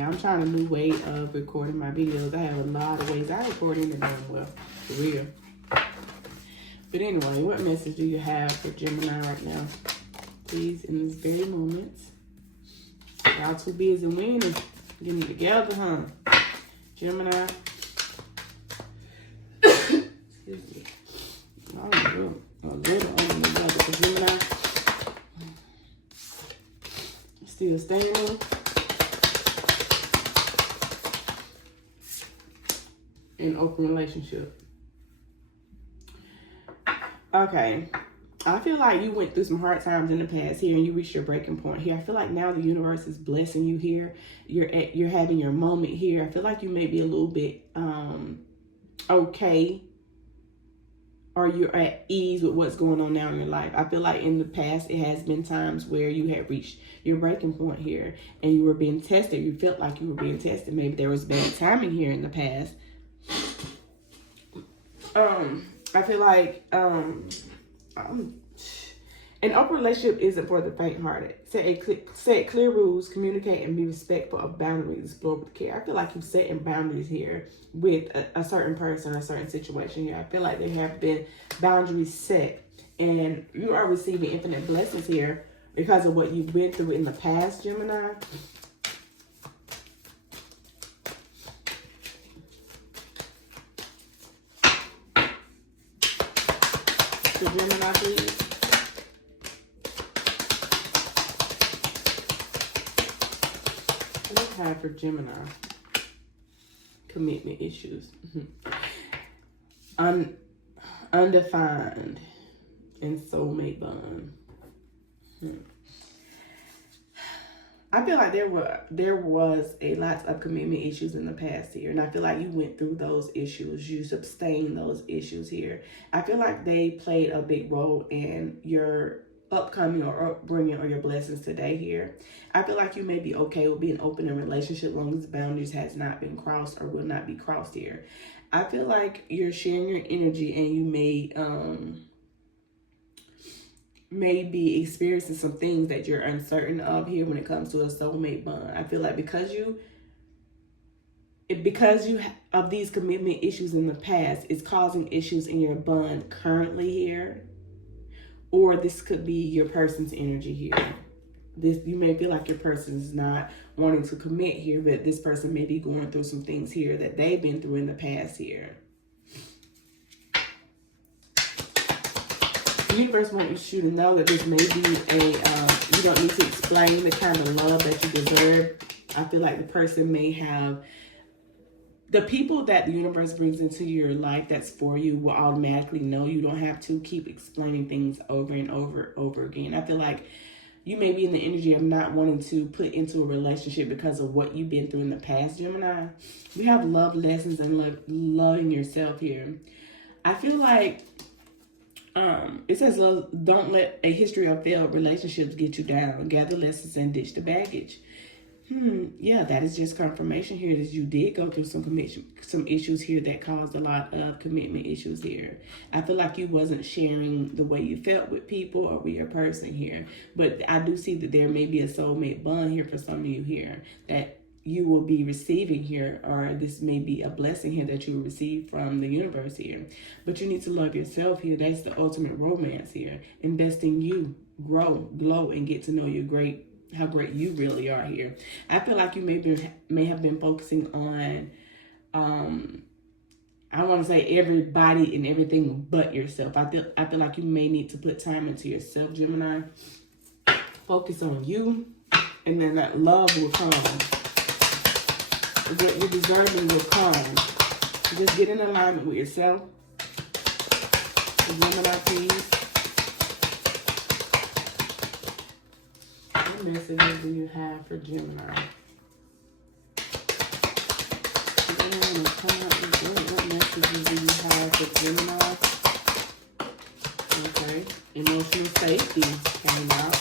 I'm trying a new way of recording my videos. I have a lot of ways I record in the damn well, for real. But anyway, what message do you have for Gemini right now? Please, in this very moment. Y'all too busy winning, getting together, huh? Gemini. Excuse me. A little on the weather for Gemini. Still staying. An open relationship. Okay. I feel like you went through some hard times in the past here and you reached your breaking point here. I feel like now the universe is blessing you here. You're having your moment here. I feel like you may be a little bit okay, or you're at ease with what's going on now in your life. I feel like in the past it has been times where you had reached your breaking point here and you were being tested. You felt like you were being tested. Maybe there was bad timing here in the past. I feel like an open relationship isn't for the faint-hearted. Set clear rules, communicate, and be respectful of boundaries. Explore with care. I feel like you're setting boundaries here with a certain person, a certain situation here. I feel like there have been boundaries set, and you are receiving infinite blessings here because of what you've been through in the past, Gemini. So Gemini, please. What do I have for Gemini? Commitment issues. Undefined and soulmate bond. I feel like there was a lot of commitment issues in the past here, and I feel like you went through those issues. You sustained those issues here. I feel like they played a big role in your upcoming or upbringing or your blessings today here. I feel like you may be okay with being open in a relationship as long as boundaries has not been crossed or will not be crossed here. I feel like you're sharing your energy and you may be experiencing some things that you're uncertain of here when it comes to a soulmate bond. I feel like because you of these commitment issues in the past, it's causing issues in your bond currently here. Or this could be your person's energy here. You may feel like your person is not wanting to commit here, but this person may be going through some things here that they've been through in the past here. The universe wants you to know that this may be you don't need to explain the kind of love that you deserve. I feel like the person may have, the people that the universe brings into your life that's for you will automatically know. You don't have to keep explaining things over and over again. I feel like you may be in the energy of not wanting to put into a relationship because of what you've been through in the past, Gemini. We have love lessons and loving yourself here. I feel like it says, don't let a history of failed relationships get you down. Gather lessons and ditch the baggage. Yeah, that is just confirmation here that you did go through some issues here that caused a lot of commitment issues here. I feel like you wasn't sharing the way you felt with people or with your person here. But I do see that there may be a soulmate bond here for some of you here that you will be receiving here, or this may be a blessing here that you will receive from the universe here. But you need to love yourself here. That's the ultimate romance here. Invest in you, grow, glow, and get to know how great you really are here. I feel like you may have been focusing on, I want to say everybody and everything but yourself. I feel like you may need to put time into yourself, Gemini. Focus on you, and then that love will come. What you're deserving will come. Just get in alignment with yourself. Gemini, please. What messages do you have for Gemini? What messages do you have for Gemini? Okay. Emotional safety came out.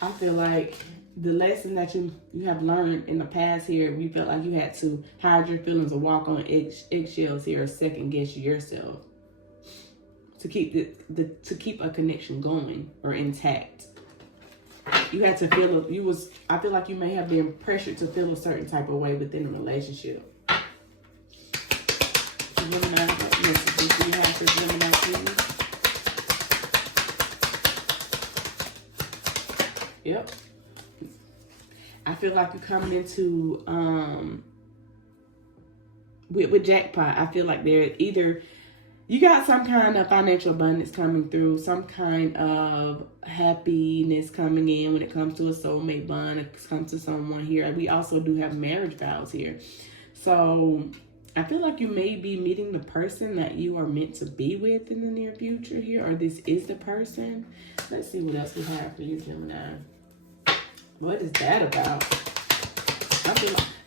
I feel like the lesson that you have learned in the past here, we felt like you had to hide your feelings or walk on eggshells here, or second guess yourself to keep to keep a connection going or intact. You had to feel I feel like you may have been pressured to feel a certain type of way within a relationship. Gemini, what messages do you have for Gemini, please? Yep. I feel like you're coming into with jackpot. I feel like there either you got some kind of financial abundance coming through, some kind of happiness coming in when it comes to a soulmate bond. It comes to someone here. We also do have marriage vows here. So I feel like you may be meeting the person that you are meant to be with in the near future here, or this is the person. Let's see what else we have for you, Gemini. What is that about?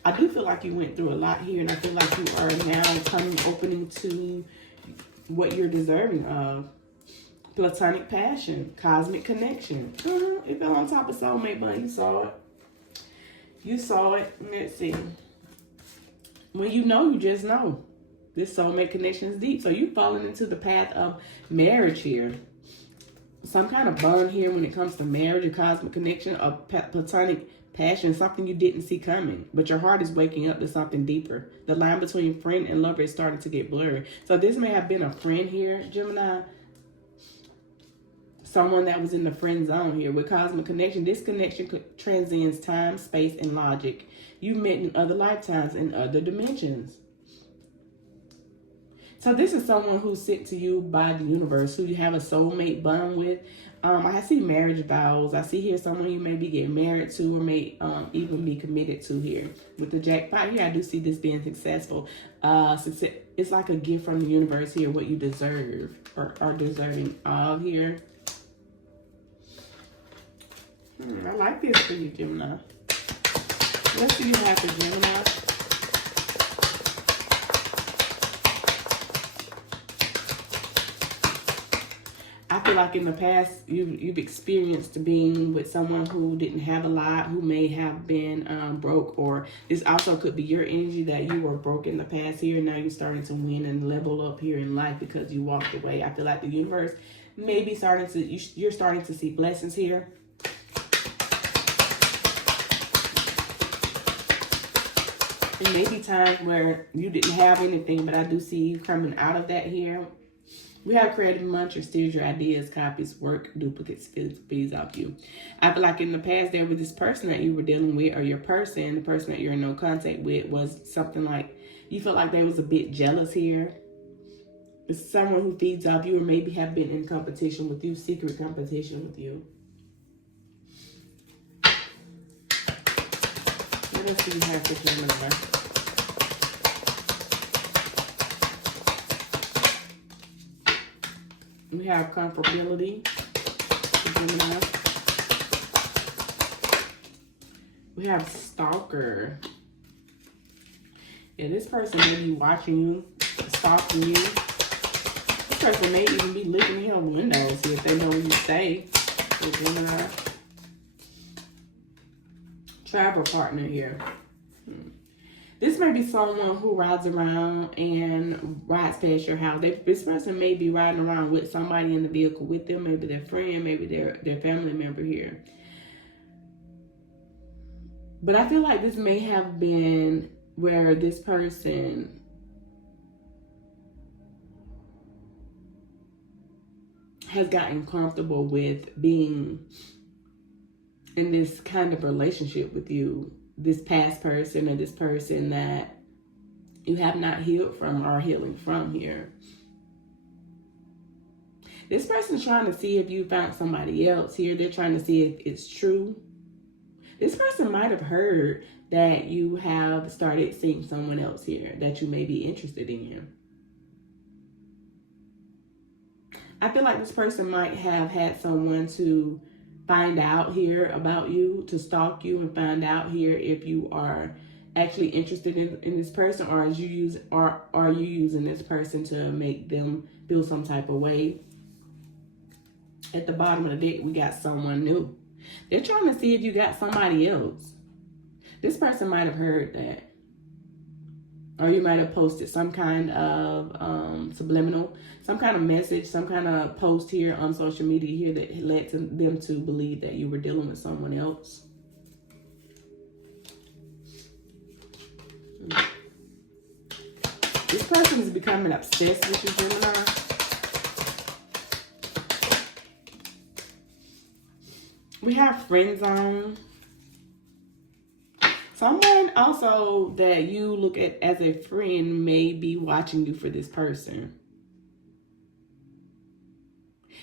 I do feel like you went through a lot here, and I feel like you are now opening to what you're deserving of. Platonic passion, cosmic connection. It fell on top of soulmate, but you saw it. You saw it. Let's see. When you know, you just know. This soulmate connection is deep. So you've fallen into the path of marriage here. Some kind of bond here when it comes to marriage, a cosmic connection, a platonic passion, something you didn't see coming. But your heart is waking up to something deeper. The line between friend and lover is starting to get blurred. So this may have been a friend here, Gemini. Someone that was in the friend zone here. With cosmic connection, this connection transcends time, space, and logic. You've met in other lifetimes, in other dimensions. So this is someone who's sent to you by the universe, who you have a soulmate bond with. I see marriage vows. I see here someone you may be getting married to, or may even be committed to here. With the jackpot here, I do see this being successful. Success, it's like a gift from the universe here, what you deserve or are deserving of here. I like this for you, Gemini. What do you have for Gemini? I feel like in the past, you've experienced being with someone who didn't have a lot, who may have been broke, or this also could be your energy that you were broke in the past here. Now you're starting to win and level up here in life because you walked away. I feel like the universe may be starting to, you're starting to see blessings here. It may be times where you didn't have anything, but I do see you coming out of that here. We have creative mantra, steals your ideas, copies, work, duplicates, feeds off you. I feel like in the past, there was this person that you were dealing with, or your person, the person that you're in no contact with, was something like, you felt like they was a bit jealous here. It's someone who feeds off you, or maybe have been in competition with you, secret competition with you. What else do you have for Gemini? We have comfortability for Gemini. We have stalker. Yeah, this person may be watching you, stalking you. This person may even be looking in your windows if they know where you stay with Gemini. Travel partner here. This may be someone who rides around and rides past your house. This person may be riding around with somebody in the vehicle with them, maybe their friend, maybe their family member here. But I feel like this may have been where this person has gotten comfortable with being in this kind of relationship with you, this past person, or this person that you have not healed from or healing from here. This person's trying to see if you found somebody else here. They're trying to see if it's true. This person might have heard that you have started seeing someone else here that you may be interested in. I feel like this person might have had someone to find out here about you, to stalk you and find out here if you are actually interested in this person, or are you using this person to make them feel some type of way. At the bottom of the deck, we got someone new. They're trying to see if you got somebody else. This person might have heard that. Or you might have posted some kind of subliminal, some kind of message, some kind of post here on social media here that led to them to believe that you were dealing with someone else. This person is becoming obsessed with you, Gemini. We have friend zone. Someone also that you look at as a friend may be watching you for this person.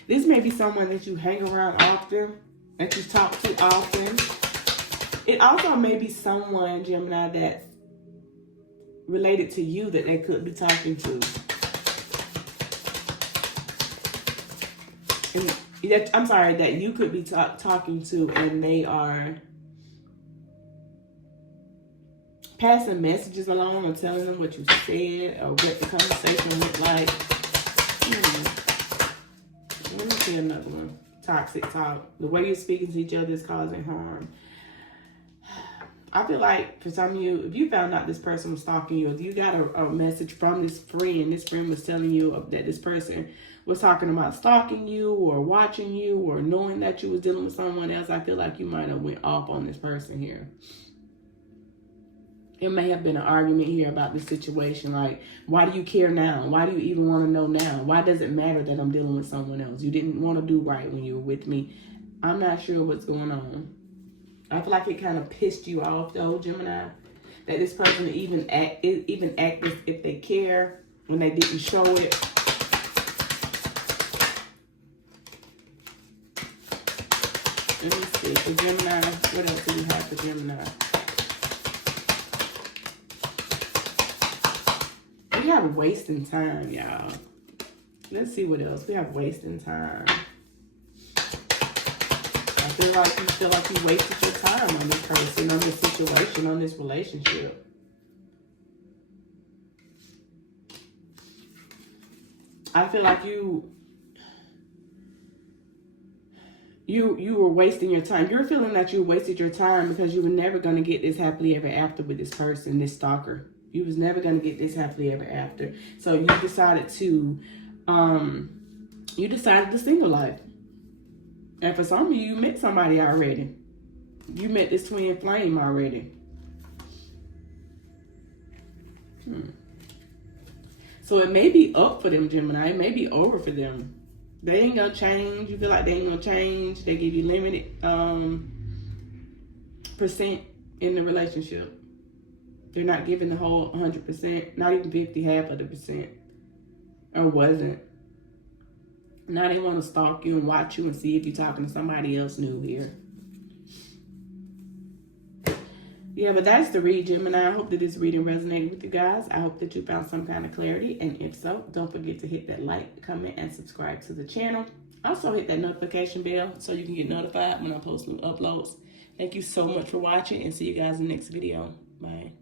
This may be someone that you hang around often, that you talk to often. It also may be someone, Gemini, that's related to you that they could be talking to. And I'm sorry, that you could be talking to, and they are passing messages along or telling them what you said or what the conversation looked like. Let me see another one. Toxic talk. The way you're speaking to each other is causing harm. I feel like for some of you, if you found out this person was stalking you, if you got a message from this friend was telling you that this person was talking about stalking you or watching you or knowing that you was dealing with someone else, I feel like you might have went off on this person here. It may have been an argument here about this situation. Like, why do you care now? Why do you even want to know now? Why does it matter that I'm dealing with someone else? You didn't want to do right when you were with me. I'm not sure what's going on. I feel like it kind of pissed you off, though, Gemini, that this person even act as if they care when they didn't show it. Let me see. For Gemini, what else do we have for Gemini? We have wasting time, y'all. Let's see what else. We have wasting time. I feel like you wasted your time on this person, on this situation, on this relationship. I feel like you were wasting your time. You're feeling that you wasted your time because you were never going to get this happily ever after with this person, this stalker. You was never going to get this happily ever after. So you decided to single life. And for some of you, you met somebody already. You met this twin flame already. So it may be up for them, Gemini. It may be over for them. They ain't gonna change. You feel like they ain't gonna change. They give you limited percent in the relationship. They're not giving the whole 100%, not even 50, half of the percent. Or wasn't. Now they want to stalk you and watch you and see if you're talking to somebody else new here. Yeah, but that's the read, Gemini. I hope that this reading resonated with you guys. I hope that you found some kind of clarity. And if so, don't forget to hit that like, comment, and subscribe to the channel. Also, hit that notification bell so you can get notified when I post new uploads. Thank you so much for watching, and see you guys in the next video. Bye.